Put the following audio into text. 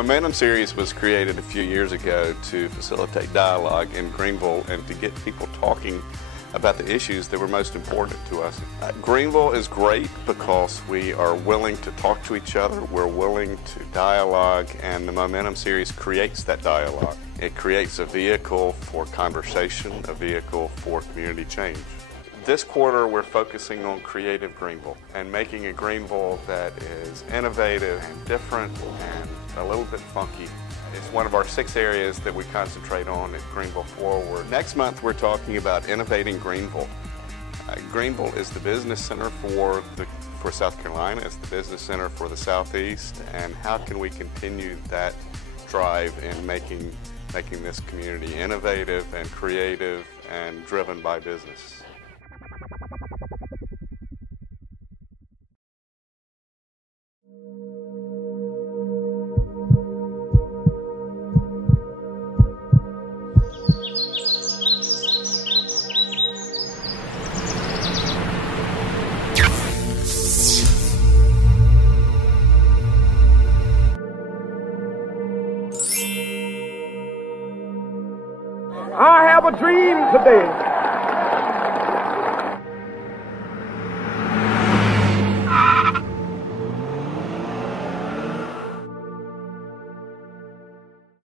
Momentum Series was created a few years ago to facilitate dialogue in Greenville and to get people talking about the issues that were most important to us. Greenville is great because we are willing to talk to each other, we're willing to dialogue, and the Momentum Series creates that dialogue. It creates a vehicle for conversation, a vehicle for community change. This quarter we're focusing on creative Greenville and making a Greenville that is innovative and different and a little bit funky. It's one of our 6 areas that we concentrate on at Greenville Forward. Next month we're talking about innovating Greenville. Greenville is the business center for South Carolina, it's the business center for the Southeast, and how can we continue that drive in making this community innovative and creative and driven by business. I have a dream today